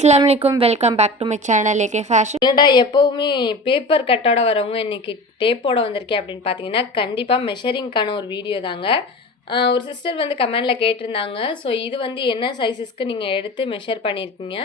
அஸ்ஸலாமு அலைக்கும் welcome back to my channel AK fashion. என்னடா எப்போவுமே பேப்பர் கட்டோட வரவங்க இன்றைக்கி டேப்போட வந்திருக்கேன் அப்படின்னு பார்த்தீங்கன்னா கண்டிப்பாக மெஷரிங்க்கான ஒரு வீடியோ தாங்க. ஒரு சிஸ்டர் வந்து கமெண்டில் கேட்டிருந்தாங்க. ஸோ இது வந்து என்ன சைஸஸ்க்கு நீங்கள் எடுத்து மெஷர் பண்ணியிருக்கீங்க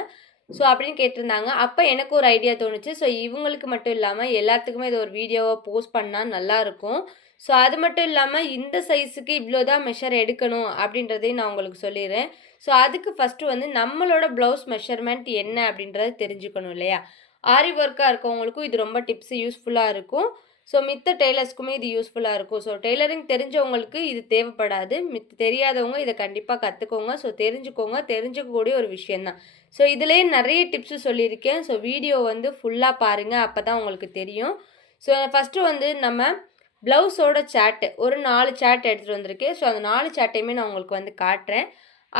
ஸோ அப்படின்னு கேட்டிருந்தாங்க. அப்போ எனக்கு ஒரு ஐடியா தோணுச்சு. ஸோ இவங்களுக்கு மட்டும் இல்லாமல் எல்லாத்துக்குமே இது ஒரு வீடியோவை போஸ்ட் பண்ணால் நல்லாயிருக்கும். ஸோ அது மட்டும் இல்லாமல் இந்த சைஸுக்கு இவ்வளோ தான் மெஷர் எடுக்கணும் அப்படின்றதையும் நான் உங்களுக்கு சொல்லிடுறேன். ஸோ அதுக்கு ஃபஸ்ட்டு வந்து நம்மளோட ப்ளவுஸ் மெஷர்மெண்ட் என்ன அப்படின்றத தெரிஞ்சுக்கணும் இல்லையா? ஆரி ஒர்க்காக இருக்கவங்களுக்கும் இது ரொம்ப டிப்ஸ் யூஸ்ஃபுல்லாக இருக்கும். ஸோ மித்த டெய்லர்ஸ்க்குமே இது யூஸ்ஃபுல்லாக இருக்கும். ஸோ டெய்லரிங் தெரிஞ்சவங்களுக்கு இது தேவைப்படாது. தெரியாதவங்க இதை கண்டிப்பாக கற்றுக்கோங்க. ஸோ தெரிஞ்சுக்கக்கூடிய ஒரு விஷயந்தான். ஸோ இதிலே நிறைய டிப்ஸு சொல்லியிருக்கேன். ஸோ வீடியோ வந்து ஃபுல்லாக பாருங்கள், அப்போ தான் உங்களுக்கு தெரியும். ஸோ ஃபஸ்ட்டு வந்து நம்ம ப்ளவுஸோட சார்ட்டு ஒரு 4 சார்ட் எடுத்துகிட்டு வந்திருக்கேன். ஸோ அந்த 4 சார்ட்டையுமே நான் உங்களுக்கு வந்து காட்டுறேன்.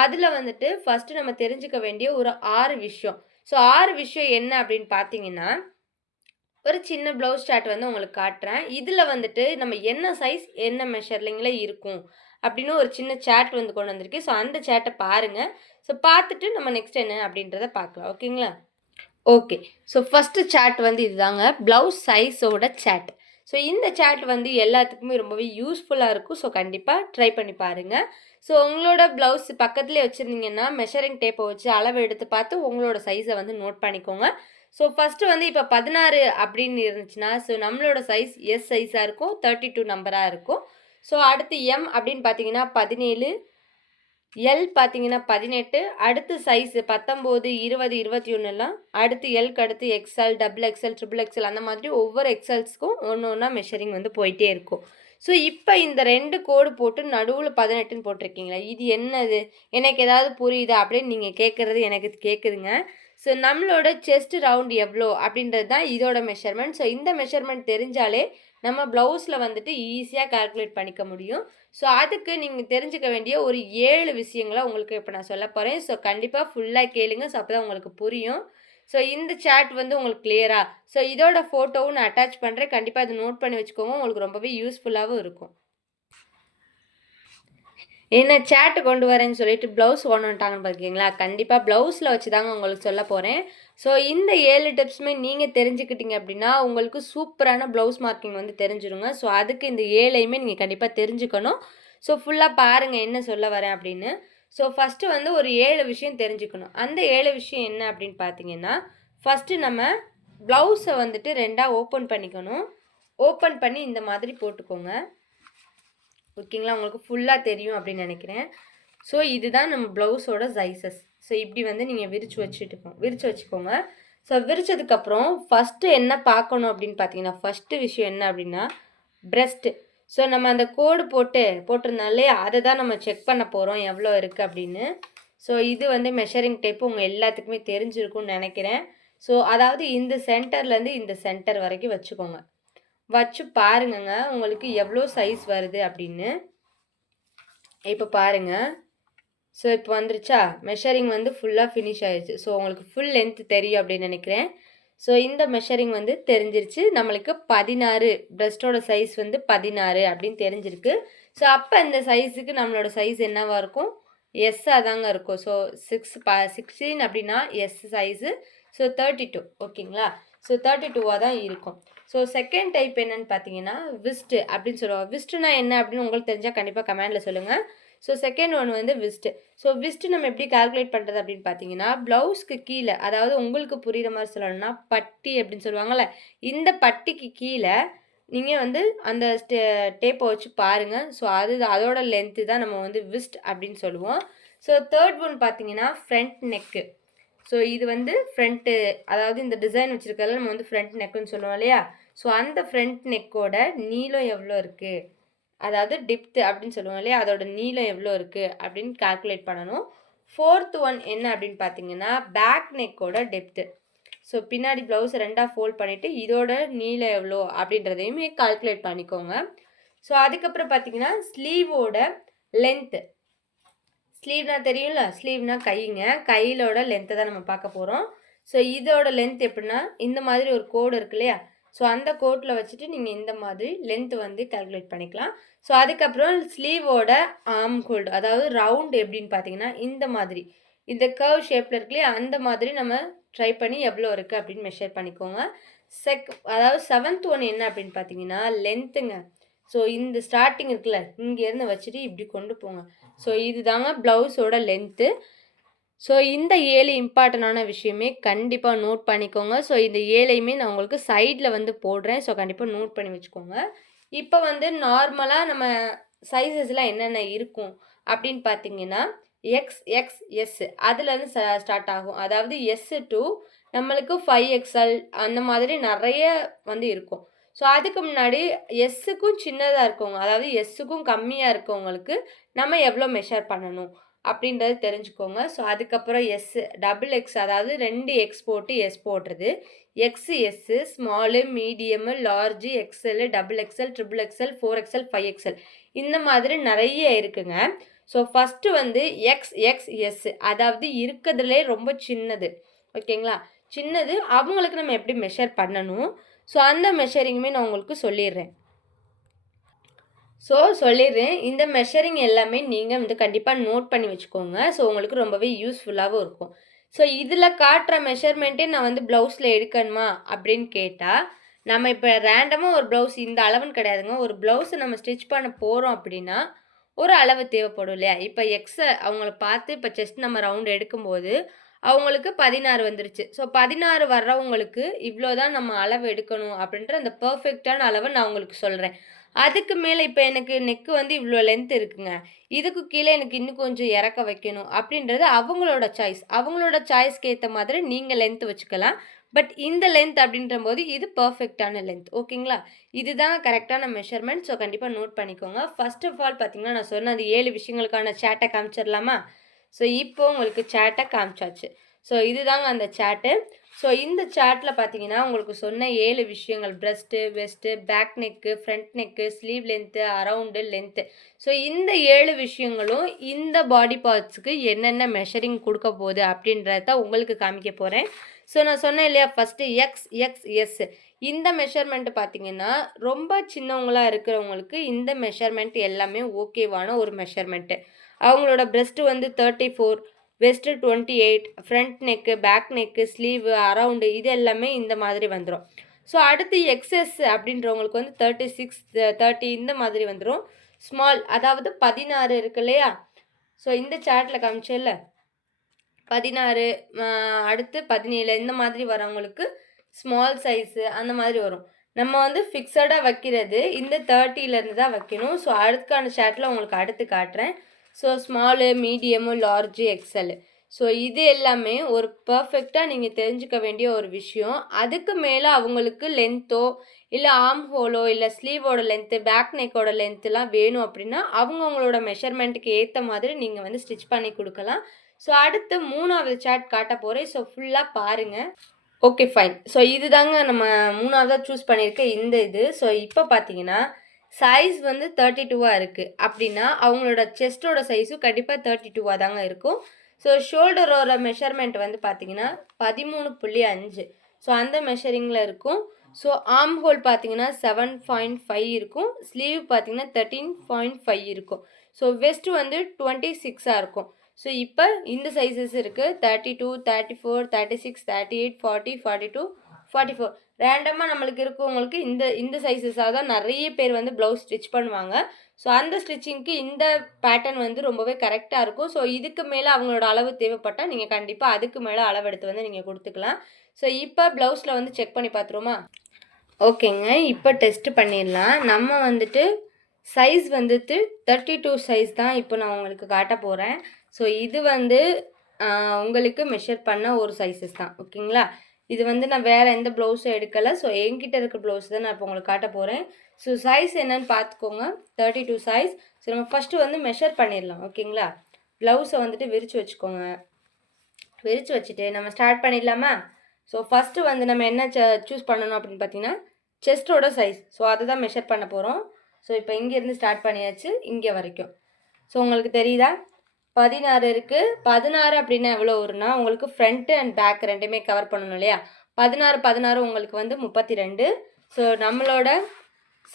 அதில் வந்துட்டு ஃபஸ்ட்டு நம்ம தெரிஞ்சுக்க வேண்டிய ஒரு 6 விஷயம். ஸோ 6 விஷயம் என்ன அப்படின்னு பார்த்தீங்கன்னா, ஒரு சின்ன ப்ளவுஸ் சார்ட் வந்து உங்களுக்கு காட்டுறேன். இதில் வந்துட்டு நம்ம என்ன சைஸ் என்ன மெஷர்லிங்கில் இருக்கும் அப்படின்னு ஒரு சின்ன சார்ட் வந்து கொண்டு வந்திருக்கேன். ஸோ அந்த சார்ட்டை பாருங்கள். ஸோ பார்த்துட்டு நம்ம நெக்ஸ்ட் என்ன அப்படின்றத பார்க்கலாம். ஓகேங்களா? ஓகே. ஸோ ஃபஸ்ட்டு சார்ட் வந்து இதுதாங்க, ப்ளவுஸ் சைஸோட சார்ட். ஸோ இந்த சார்ட் வந்து எல்லாத்துக்குமே ரொம்பவே யூஸ்ஃபுல்லாக இருக்கும். ஸோ கண்டிப்பாக ட்ரை பண்ணி பாருங்கள். ஸோ உங்களோட ப்ளவுஸ் பக்கத்துலேயே வச்சுருந்தீங்கன்னா மெஷரிங் டேப்பை வச்சு அளவு எடுத்து பார்த்து உங்களோட சைஸை வந்து நோட் பண்ணிக்கோங்க. ஸோ ஃபஸ்ட்டு வந்து இப்போ 16 அப்படின்னு இருந்துச்சுன்னா, ஸோ நம்மளோட சைஸ் எஸ் சைஸாக இருக்கும், 32 நம்பராக இருக்கும். ஸோ அடுத்து எம் அப்படின்னு பார்த்தீங்கன்னா 17, எல் பார்த்தீங்கன்னா 18, அடுத்து சைஸு 19, 20, 21 அடுத்து எல்க்கு அடுத்து XL, double XL, triple XL அந்த மாதிரி ஒவ்வொரு எக்ஸ்எல்ஸ்க்கும் ஒன்று ஒன்றா மெஷரிங் வந்து போயிட்டே இருக்கும். ஸோ இப்போ இந்த 2 கோடு போட்டு நடுவில் 18ன்னு போட்டிருக்கீங்களா, இது என்னது, எனக்கு ஏதாவது புரியுதா அப்படின்னு நீங்கள் கேட்குறது எனக்கு கேட்குதுங்க. ஸோ நம்மளோட செஸ்ட் ரவுண்ட் எவ்வளோ அப்படின்றது தான் இதோட மெஷர்மெண்ட். ஸோ இந்த மெஷர்மெண்ட் தெரிஞ்சாலே நம்ம ப்ளவுஸில் வந்துட்டு ஈஸியாக கால்குலேட் பண்ணிக்க முடியும். ஸோ அதுக்கு நீங்கள் தெரிஞ்சுக்க வேண்டிய ஒரு 7 விஷயங்களை உங்களுக்கு இப்போ நான் சொல்ல போகிறேன். ஸோ கண்டிப்பாக ஃபுல்லாக கேளுங்க. ஸோ அப்போ தான் உங்களுக்கு புரியும். ஸோ இந்த சார்ட் வந்து உங்களுக்கு கிளியரா, ஸோ இதோட ஃபோட்டோவும் நான் அட்டாச் பண்ணுறேன். கண்டிப்பாக அதை நோட் பண்ணி வச்சுக்கோங்க, உங்களுக்கு ரொம்பவே யூஸ்ஃபுல்லாகவும் இருக்கும். என்ன சேட்டு கொண்டு வரேன்னு சொல்லிட்டு ப்ளவுஸ் கொண்டு வந்துட்டாங்கன்னு பார்த்திங்களா, கண்டிப்பாக ப்ளவுஸில் வச்சு தாங்க உங்களுக்கு சொல்ல போகிறேன். ஸோ இந்த 7 டிப்ஸுமே நீங்கள் தெரிஞ்சுக்கிட்டீங்க அப்படின்னா உங்களுக்கு சூப்பரான ப்ளவுஸ் மார்க்கிங் வந்து தெரிஞ்சிருங்க. ஸோ அதுக்கு இந்த 7ஐயுமே நீங்கள் கண்டிப்பாக தெரிஞ்சுக்கணும். ஸோ ஃபுல்லாக பாருங்கள் என்ன சொல்ல வரேன் அப்படின்னு. ஸோ ஃபஸ்ட்டு வந்து ஒரு 7 விஷயம் தெரிஞ்சுக்கணும். அந்த 7 விஷயம் என்ன அப்படின்னு பார்த்தீங்கன்னா, ஃபஸ்ட்டு நம்ம ப்ளவுஸை வந்துட்டு 2ஆக ஓப்பன் பண்ணிக்கணும். ஓப்பன் பண்ணி இந்த மாதிரி போட்டுக்கோங்க. ஓகேங்களா? உங்களுக்கு ஃபுல்லாக தெரியும் அப்படின்னு நினைக்கிறேன். ஸோ இதுதான் நம்ம ப்ளவுஸோட சைஸஸ். ஸோ இப்படி வந்து நீங்கள் விரித்து வச்சுக்கோங்க. ஸோ விரித்ததுக்கப்புறம் ஃபஸ்ட்டு என்ன பார்க்கணும் அப்படின்னு பார்த்தீங்கன்னா, ஃபஸ்ட்டு விஷயம் என்ன அப்படின்னா ப்ரெஸ்ட்டு. ஸோ நம்ம அந்த கோடு போட்டிருந்தாலே அதை தான் நம்ம செக் பண்ண போகிறோம் எவ்வளோ இருக்குது அப்படின்னு. ஸோ இது வந்து மெஷரிங் டேப்பு உங்கள் எல்லாத்துக்குமே தெரிஞ்சிருக்கும்னு நினைக்கிறேன். ஸோ அதாவது இந்த சென்டர்லேருந்து இந்த சென்டர் வரைக்கும் வச்சுக்கோங்க. வச்சு பாருங்கங்க உங்களுக்கு எவ்வளோ சைஸ் வருது அப்படின்னு. இப்போ பாருங்கள். ஸோ இப்போ வந்துருச்சா, மெஷரிங் வந்து ஃபுல்லாக ஃபினிஷ் ஆயிடுச்சு. ஸோ உங்களுக்கு ஃபுல் லென்த் தெரியும் அப்படின்னு நினைக்கிறேன். ஸோ இந்த மெஷரிங் வந்து தெரிஞ்சிருச்சு. நம்மளுக்கு 16 ப்ரெஸ்ட்டோட சைஸ் வந்து 16 அப்படின்னு தெரிஞ்சிருக்கு. ஸோ அப்போ இந்த சைஸுக்கு நம்மளோட சைஸ் என்னவாக இருக்கும், எஸ்ஸாக தாங்க இருக்கும். ஸோ 16 அப்படின்னா எஸ் சைஸு. ஸோ 32 ஓகேங்களா. ஸோ 32வாக தான் இருக்கும். ஸோ செகண்ட் டைப் என்னென்னு பார்த்தீங்கன்னா விஸ்ட்டு அப்படின்னு சொல்லுவாங்க. விஸ்ட்டுனா என்ன அப்படின்னு உங்களுக்கு தெரிஞ்சால் கண்டிப்பாக கமெண்டில் சொல்லுங்கள். ஸோ செகண்ட் ஒன் வந்து விஸ்ட்டு. ஸோ விஸ்ட்டு நம்ம எப்படி கால்குலேட் பண்ணுறது அப்படின்னு பார்த்தீங்கன்னா, ப்ளவுஸ்க்கு கீழே, அதாவது உங்களுக்கு புரிகிற மாதிரி சொல்லணும்னா பட்டி அப்படின்னு சொல்லுவாங்கள்ல, இந்த பட்டிக்கு கீழே நீங்கள் வந்து அந்த டேப்பை வச்சு பாருங்கள். ஸோ அதோட லென்த்து தான் நம்ம வந்து விஸ்ட் அப்படின்னு சொல்லுவோம். ஸோ தேர்ட் ஒன் பார்த்தீங்கன்னா ஃப்ரண்ட் நெக்கு. ஸோ இது வந்து ஃப்ரண்ட்டு, அதாவது இந்த டிசைன் வச்சுருக்கிறதுல நம்ம வந்து ஃப்ரண்ட் நெக்குன்னு சொல்லுவோம் இல்லையா. ஸோ அந்த ஃப்ரண்ட் நெக்கோட நீளம் எவ்வளோ இருக்குது, அதாவது டெப்த்து அப்படின்னு சொல்லுவோம் இல்லையா, அதோட நீளம் எவ்வளோ இருக்குது அப்படின்னு கால்குலேட் பண்ணணும். ஃபோர்த் ஒன் என்ன அப்படின்னு பார்த்தீங்கன்னா பேக் நெக்கோட டெப்த்து. ஸோ பின்னாடி ப்ளவுஸை 2ஆக ஃபோல்ட் பண்ணிவிட்டு இதோட நீளம் எவ்வளோ அப்படின்றதையுமே கால்குலேட் பண்ணிக்கோங்க. ஸோ அதுக்கப்புறம் பார்த்தீங்கன்னா ஸ்லீவோட லென்த்து. ஸ்லீவ்னா தெரியும்ல, ஸ்லீவ்னா கைங்க, கையிலோட லென்த்தை தான் நம்ம பார்க்க போகிறோம். ஸோ இதோட லென்த் எப்படின்னா இந்த மாதிரி ஒரு கோடு இருக்கு இல்லையா, ஸோ அந்த கோட்டில் வச்சுட்டு நீங்கள் இந்த மாதிரி லென்த்து வந்து கால்குலேட் பண்ணிக்கலாம். ஸோ அதுக்கப்புறம் ஸ்லீவோட ஆர்ம் ஹோல்டு, அதாவது ரவுண்டு எப்படின்னு பார்த்தீங்கன்னா இந்த மாதிரி இந்த கர்வ் ஷேப்பில் இருக்குல்லையா அந்த மாதிரி நம்ம ட்ரை பண்ணி எவ்வளோ இருக்குது அப்படின்னு மெஷர் பண்ணிக்கோங்க. அதாவது 7th ஒன் என்ன அப்படின்னு பார்த்தீங்கன்னா லென்த்துங்க. ஸோ இந்த ஸ்டார்டிங் இருக்குல்ல இங்கேருந்து வச்சுட்டு இப்படி கொண்டு போங்க. ஸோ இதுதாங்க ப்ளவுஸோட லென்த்து. ஸோ இந்த 7 இம்பார்ட்டண்டான விஷயமே கண்டிப்பாக நோட் பண்ணிக்கோங்க. ஸோ இந்த 7ஐயுமே நான் உங்களுக்கு சைடில் வந்து போடுறேன். ஸோ கண்டிப்பாக நோட் பண்ணி வச்சுக்கோங்க. இப்போ வந்து நார்மலாக நம்ம சைஸஸ்லாம் என்னென்ன இருக்கும் அப்படின்னு பார்த்தீங்கன்னா எக்ஸ்எக்ஸ்எஸ் அதுலேருந்து ஸ்டார்ட் ஆகும். அதாவது எஸ் டு நம்மளுக்கு 5XL அந்த மாதிரி நிறைய வந்து இருக்கும். ஸோ அதுக்கு முன்னாடி எஸ்ஸுக்கும் சின்னதாக இருக்கவங்க, அதாவது எஸ்ஸுக்கும் கம்மியாக இருக்கவங்களுக்கு நம்ம எவ்வளோ மெஷர் பண்ணணும் அப்படின்றது தெரிஞ்சுக்கோங்க. ஸோ அதுக்கப்புறம் டபுள் எக்ஸ் அதாவது 2 எக்ஸ் போட்டு எஸ் போடுறது, x small medium large XL double XL triple XL 4XL 5XL இந்த மாதிரி நிறைய இருக்குங்க. ஸோ ஃபஸ்ட்டு வந்து எக்ஸ்எக்ஸ்எஸ் அதாவது இருக்கிறதுலே ரொம்ப சின்னது, ஓகேங்களா? சின்னது அவங்களுக்கு நம்ம எப்படி மெஷர் பண்ணணும், ஸோ அந்த மெஷரிங்குமே நான் உங்களுக்கு சொல்லிடுறேன். இந்த மெஷரிங் எல்லாமே நீங்கள் வந்து கண்டிப்பாக நோட் பண்ணி வச்சுக்கோங்க. ஸோ உங்களுக்கு ரொம்பவே யூஸ்ஃபுல்லாகவும் இருக்கும். ஸோ இதில் காட்டுற மெஷர்மெண்ட்டே நான் வந்து ப்ளவுஸில் எடுக்கணுமா அப்படின்னு கேட்டால், நம்ம இப்போ ரேண்டமாக ஒரு ப்ளவுஸ் இந்த அளவுன்னு கிடையாதுங்க. ஒரு ப்ளவுஸை நம்ம ஸ்டிச் பண்ண போகிறோம் அப்படின்னா ஒரு அளவு தேவைப்படும் இல்லையா? இப்போ எக்ஸை அவங்கள பார்த்து இப்போ செஸ்ட் நம்ம ரவுண்ட் எடுக்கும்போது அவங்களுக்கு 16 வந்துருச்சு. ஸோ 16 வர்றவங்களுக்கு இவ்வளோ தான் நம்ம அளவு எடுக்கணும் அப்படின்ற அந்த பர்ஃபெக்டான அளவை நான் உங்களுக்கு சொல்கிறேன். அதுக்கு மேலே இப்போ எனக்கு நெக்கு வந்து இவ்வளோ லென்த் இருக்குங்க, இதுக்கு கீழே எனக்கு இன்னும் கொஞ்சம் இறக்க வைக்கணும் அப்படின்றது அவங்களோட சாய்ஸ். அவங்களோட சாய்ஸ்க்கு ஏற்ற மாதிரி நீங்கள் லென்த் வச்சுக்கலாம். பட் இந்த லென்த் அப்படின்ற போது இது பர்ஃபெக்டான லென்த், ஓகேங்களா? இதுதான் கரெக்டான மெஷர்மெண்ட். ஸோ கண்டிப்பாக நோட் பண்ணிக்கோங்க. ஃபர்ஸ்ட் ஆஃப் ஆல் பார்த்தீங்கன்னா நான் சொன்ன அந்த 7 விஷயங்களுக்கான சேட்டை காமிச்சிடலாமா? ஸோ இப்போ உங்களுக்கு சேட்டை காமிச்சாச்சு. ஸோ இதுதாங்க அந்த சேட்டு. ஸோ இந்த சேட்டில் பார்த்தீங்கன்னா உங்களுக்கு சொன்ன 7 விஷயங்கள் breast, waist, back neck, front neck, sleeve length, around length. So இந்த 7 விஷயங்களும் இந்த பாடி பார்ட்ஸுக்கு என்னென்ன மெஷரிங் கொடுக்க போகுது அப்படின்றத உங்களுக்கு காமிக்க போகிறேன். ஸோ நான் சொன்னேன் இல்லையா, ஃபஸ்ட்டு எக்ஸ்எக்ஸ்எஸ் இந்த மெஷர்மெண்ட்டு பார்த்தீங்கன்னா ரொம்ப சின்னவங்களாக இருக்கிறவங்களுக்கு இந்த மெஷர்மெண்ட் எல்லாமே ஓகேவான ஒரு மெஷர்மெண்ட்டு. அவங்களோட ப்ரெஸ்ட்டு வந்து 34, waist 28, front neck, back neck, sleeve, around இது எல்லாமே இந்த மாதிரி வந்துடும். ஸோ அடுத்து எக்ஸஸ் அப்படின்றவங்களுக்கு வந்து 36, 30 இந்த மாதிரி வந்துடும். ஸ்மால் அதாவது 16 இருக்கு இல்லையா? ஸோ இந்த சார்ட்டில் காமிச்சேல்ல 16, அடுத்து 17 இந்த மாதிரி வரவங்களுக்கு ஸ்மால் சைஸு அந்த மாதிரி வரும். நம்ம வந்து ஃபிக்ஸடாக வைக்கிறது இந்த 30லேருந்து தான் வைக்கணும். ஸோ அதுக்கான சார்ட்டில் உங்களுக்கு அடுத்து காட்டுறேன். So small, medium, large, XL. So இது எல்லாமே ஒரு பர்ஃபெக்டாக நீங்கள் தெரிஞ்சுக்க வேண்டிய ஒரு விஷயம். அதுக்கு மேலே அவங்களுக்கு லென்த்தோ இல்லை ஆர்ம் ஹோலோ இல்லை ஸ்லீவோட லென்த்து, பேக் நெக்கோட லென்த்துலாம் வேணும் அப்படின்னா அவங்கவுங்களோட மெஷர்மெண்ட்டுக்கு ஏற்ற மாதிரி நீங்கள் வந்து ஸ்டிச் பண்ணி கொடுக்கலாம். ஸோ அடுத்து 3வது சார்ட் காட்ட போகிறேன். ஸோ ஃபுல்லாக பாருங்கள். Okay fine. ஸோ இதுதாங்க நம்ம 3வதாக சூஸ் பண்ணியிருக்க இந்த இது. ஸோ இப்போ பார்த்தீங்கன்னா சைஸ் வந்து 32வாக இருக்குது அப்படின்னா அவங்களோட செஸ்ட்டோட சைஸும் கண்டிப்பாக 32வாக தாங்க இருக்கும். ஸோ ஷோல்டரோட மெஷர்மெண்ட் வந்து பார்த்தீங்கன்னா 13.5. ஸோ அந்த மெஷரிங்கில் இருக்கும். ஸோ ஆர்ம் ஹோல் பார்த்தீங்கன்னா 7.5 இருக்கும். ஸ்லீவ் பார்த்தீங்கன்னா 13.5 இருக்கும். ஸோ வெஸ்ட் வந்து 26ஆக இருக்கும். ஸோ இப்போ இந்த சைஸஸ் இருக்குது 32, 34, 36, 38, 40, 42, 44. ரேண்டமாக நம்மளுக்கு இருக்கவங்களுக்கு இந்த சைஸஸாக தான் நிறைய பேர் வந்து ப்ளவுஸ் ஸ்டிச் பண்ணுவாங்க. ஸோ அந்த ஸ்டிச்சிங்க்கு இந்த பேட்டர்ன் வந்து ரொம்பவே கரெக்டாக இருக்கும். ஸோ இதுக்கு மேலே அவங்களோட அளவு தேவைப்பட்டால் நீங்கள் கண்டிப்பாக அதுக்கு மேலே அளவு எடுத்து வந்து நீங்கள் கொடுத்துக்கலாம். ஸோ இப்போ ப்ளவுஸில் வந்து செக் பண்ணி பார்த்துருவோமா? ஓகேங்க, இப்போ டெஸ்ட் பண்ணிடலாம். நம்ம வந்துட்டு சைஸ் வந்துட்டு 32 சைஸ் தான் இப்போ நான் உங்களுக்கு காட்ட போகிறேன். ஸோ இது வந்து உங்களுக்கு மெஷர் பண்ண ஒரு சைஸஸ் தான், ஓகேங்களா? இது வந்து நான் வேறு எந்த ப்ளவுஸும் எடுக்கலை. ஸோ என்கிட்ட இருக்க ப்ளவுஸ் தான் நான் இப்போ உங்களுக்கு காட்ட போகிறேன். ஸோ சைஸ் என்னன்னு பார்த்துக்கோங்க, 32 சைஸ். ஸோ நம்ம ஃபஸ்ட்டு வந்து மெஷர் பண்ணிடலாம், ஓகேங்களா? ப்ளவுஸை வந்துட்டு விரித்து வச்சுக்கோங்க. விரித்து வச்சுட்டு நம்ம ஸ்டார்ட் பண்ணிடலாமா? ஸோ ஃபஸ்ட்டு வந்து நம்ம என்ன சூஸ் பண்ணணும் அப்படின்னு பார்த்தீங்கன்னா செஸ்ட்டோட சைஸ். ஸோ அதை தான் மெஷர் பண்ண போகிறோம். ஸோ இப்போ இங்கேருந்து ஸ்டார்ட் பண்ணியாச்சு இங்கே வரைக்கும். ஸோ உங்களுக்கு தெரியுதா 16 இருக்குது. 16 அப்படின்னா எவ்வளோ வரும்னா உங்களுக்கு ஃப்ரண்ட்டு அண்ட் பேக் ரெண்டுமே கவர் பண்ணணும் இல்லையா? 16 உங்களுக்கு வந்து 32. ஸோ நம்மளோட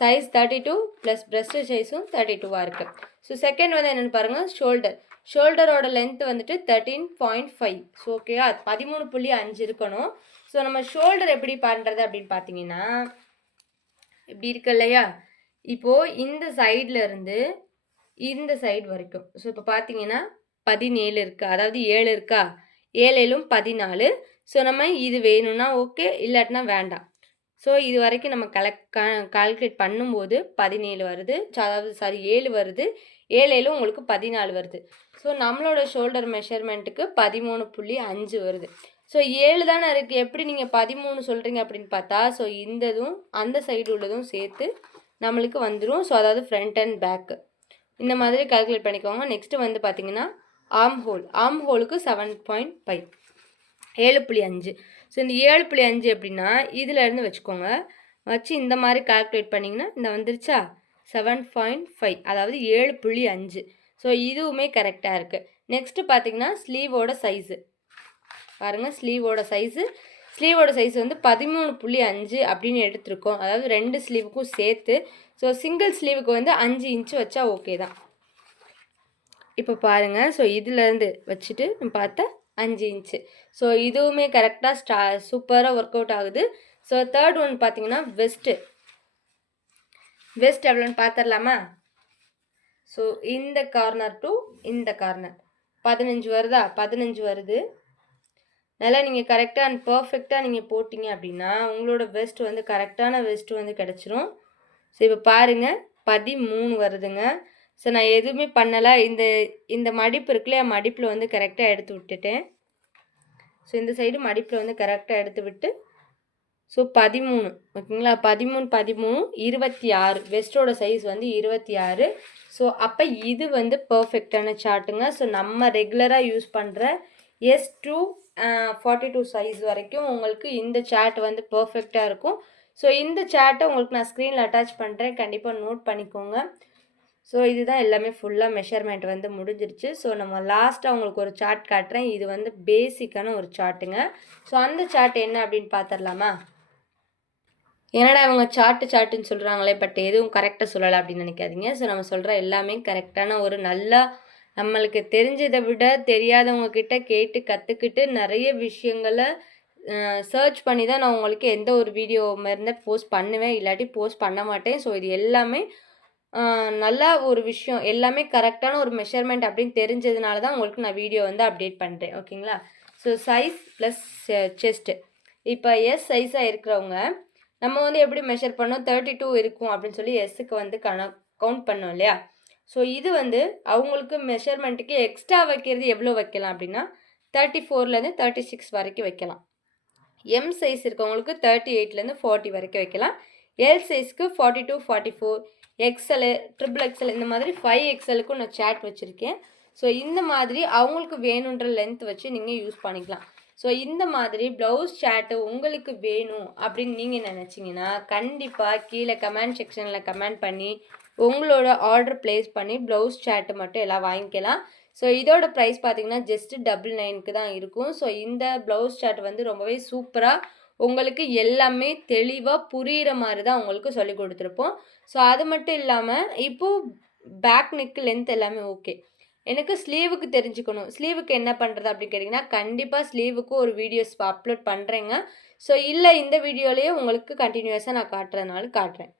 சைஸ் 32 ப்ளஸ் ப்ரெஸ்ட்டு சைஸும் 32வாக இருக்குது. ஸோ செகண்ட் வந்து என்னென்னு பாருங்கள், ஷோல்டர். ஷோல்டரோட லென்த் வந்துட்டு 13.5. ஸோ ஓகேவா, 13.5 இருக்கணும். ஸோ நம்ம ஷோல்டர் எப்படி பண்ணுறது அப்படின்னு பார்த்தீங்கன்னா, இப்படி இருக்கு இல்லையா, இப்போது இந்த சைடில் இருந்து இந்த சைடு வரைக்கும். ஸோ இப்போ பார்த்தீங்கன்னா 17 இருக்குது, அதாவது 7 இருக்கா, 7 14. ஸோ நம்ம இது வேணும்னா ஓகே, இல்லாட்டினா வேண்டாம். ஸோ இது வரைக்கும் நம்ம கால்குலேட் பண்ணும்போது 17 வருது, அதாவது 7 வருது, 7 உங்களுக்கு 14 வருது. ஸோ நம்மளோட ஷோல்டர் மெஷர்மெண்ட்டுக்கு 13.5 வருது. ஸோ 7 தானே இருக்குது, எப்படி நீங்கள் 13 சொல்கிறீங்க அப்படின்னு பார்த்தா, ஸோ இந்ததும் அந்த சைடு உள்ளதும் சேர்த்து நம்மளுக்கு வந்துடும். ஸோ அதாவது ஃப்ரண்ட் அண்ட் பேக்கு இந்த மாதிரி கால்குலேட் பண்ணிக்கோங்க. நெக்ஸ்ட்டு வந்து பார்த்தீங்கன்னா ஆர்ம் ஹோலுக்கு 7.5, 7.5. ஸோ இந்த 7.5 எப்படின்னா இதிலேருந்து வச்சுக்கோங்க, வச்சு இந்த மாதிரி கால்குலேட் பண்ணிங்கன்னா இந்த வந்துருச்சா 7.5, அதாவது 7.5. ஸோ இதுவுமே கரெக்டாக இருக்குது. நெக்ஸ்ட்டு பார்த்தீங்கன்னா ஸ்லீவோட சைஸு பாருங்கள், ஸ்லீவோட சைஸு வந்து 13.5 அப்படின்னு எடுத்திருக்கோம், அதாவது 2 ஸ்லீவுக்கும் சேர்த்து. ஸோ சிங்கிள் ஸ்லீவுக்கு வந்து 5 இன்ச்சு வச்சா ஓகே தான். இப்போ பாருங்கள், ஸோ இதிலேருந்து வச்சுட்டு பார்த்தா 5 இன்ச்சு. ஸோ இதுவுமே கரெக்டாக சூப்பராக ஒர்க் அவுட் ஆகுது. ஸோ தேர்ட் ஒன் பார்த்தீங்கன்னா வெஸ்ட் எவ்வளோன்னு பார்த்துடலாமா. ஸோ இந்த கார்னர் டு இந்த கார்னர் 15 வருதா, 15 வருது. நல்லா நீங்கள் கரெக்டாக அண்ட் பர்ஃபெக்டாக நீங்கள் போட்டிங்க அப்படின்னா உங்களோட வெஸ்ட் வந்து கரெக்டான வெஸ்ட் வந்து கிடச்சிரும். ஸோ இப்போ பாருங்கள் 13 வருதுங்க. ஸோ நான் எதுவுமே பண்ணலை, இந்த மடிப்பு இருக்குல்லையா, மடிப்பில் வந்து கரெக்டாக எடுத்து விட்டுட்டேன். ஸோ இந்த சைடு மடிப்பில் வந்து கரெக்டாக எடுத்து விட்டு ஸோ 13 ஓகேங்களா, 13 26, வெஸ்ட்டோட சைஸ் வந்து 26. ஸோ அப்போ இது வந்து பர்ஃபெக்டான சார்ட்டுங்க. ஸோ நம்ம ரெகுலராக யூஸ் பண்ணுற S to 42 சைஸ் வரைக்கும் உங்களுக்கு இந்த சார்ட் வந்து பர்ஃபெக்டாக இருக்கும். ஸோ இந்த சார்ட்டை உங்களுக்கு நான் ஸ்க்ரீனில் அட்டாச் பண்ணுறேன், கண்டிப்பாக நோட் பண்ணிக்கோங்க. ஸோ இதுதான் எல்லாமே ஃபுல்லாக மெஷர்மெண்ட் வந்து முடிஞ்சிருச்சு. ஸோ நம்ம லாஸ்ட்டாக உங்களுக்கு ஒரு சார்ட் காட்டுறேன், இது வந்து பேசிக்கான ஒரு சார்ட்டுங்க. ஸோ அந்த சார்ட் என்ன அப்படின்னு பார்த்துடலாமா. என்னடா இவங்க சார்ட்டுன்னு சொல்கிறாங்களே, பட் எதுவும் கரெக்டாக சொல்லலை அப்படின்னு நினைக்காதீங்க. ஸோ நம்ம சொல்கிற எல்லாமே கரெக்டான ஒரு நல்லா நம்மளுக்கு தெரிஞ்சதை விட தெரியாதவங்க கிட்ட கேட்டு கற்றுக்கிட்டு நிறைய விஷயங்களை சர்ச் பண்ணி தான் நான் உங்களுக்கு எந்த ஒரு வீடியோ மாரி போஸ்ட் பண்ணுவேன், இல்லாட்டி போஸ்ட் பண்ண மாட்டேன். ஸோ இது எல்லாமே நல்ல ஒரு விஷயம், எல்லாமே கரெக்டான ஒரு மெஷர்மெண்ட் அப்படின்னு தெரிஞ்சதுனால தான் உங்களுக்கு நான் வீடியோ வந்து அப்டேட் பண்ணுறேன், ஓகேங்களா. So size plus chest. இப்போ எஸ் சைஸாக இருக்கிறவங்க நம்ம வந்து எப்படி மெஷர் பண்ணோம், 32 இருக்கும் அப்படின்னு சொல்லி எஸ்ஸுக்கு வந்து கவுண்ட் பண்ணோம் இல்லையா. ஸோ இது வந்து அவங்களுக்கு மெஷர்மெண்ட்டுக்கு எக்ஸ்ட்ரா வைக்கிறது எவ்வளோ வைக்கலாம் அப்படின்னா 34லேருந்து 36 வரைக்கும் வைக்கலாம். எம் சைஸ் இருக்கவங்களுக்கு 38லேருந்து 40 வரைக்கும் வைக்கலாம். எல் சைஸ்க்கு 42, 44, XL, XXL இந்த மாதிரி 5XLக்கும் நான் சார்ட் வச்சுருக்கேன். ஸோ இந்த மாதிரி அவங்களுக்கு வேணுன்ற லென்த் வச்சு நீங்கள் யூஸ் பண்ணிக்கலாம். ஸோ இந்த மாதிரி ப்ளவுஸ் சார்ட்டு உங்களுக்கு வேணும் அப்படின்னு நீங்கள் நினச்சிங்கன்னா கண்டிப்பாக கீழே கமெண்ட் செக்ஷனில் கமெண்ட் பண்ணி உங்களோட ஆர்டர் ப்ளேஸ் பண்ணி ப்ளவுஸ் சார்ட்டு மட்டும் எல்லாம் வாங்கிக்கலாம். ஸோ இதோட ப்ரைஸ் பார்த்தீங்கன்னா ஜஸ்ட்டு 99க்கு தான் இருக்கும். ஸோ இந்த ப்ளவுஸ் சார்ட் வந்து ரொம்பவே சூப்பராக உங்களுக்கு எல்லாமே தெளிவாக புரிகிற மாதிரி தான் உங்களுக்கு சொல்லி கொடுத்துருப்போம். ஸோ அது மட்டும் இல்லாமல் இப்போது பேக் நெக்கு லென்த் எல்லாமே ஓகே. எனக்கு ஸ்லீவுக்கு தெரிஞ்சுக்கணும், ஸ்லீவுக்கு என்ன பண்ணுறது அப்படின்னு கேட்டிங்கன்னா கண்டிப்பாக ஸ்லீவுக்கு ஒரு வீடியோஸ் அப்லோட் பண்ணுறேங்க. ஸோ இல்லை இந்த வீடியோலேயே உங்களுக்கு கண்டினியூஸாக நான் காட்டுறதுனால காட்டுறேன்.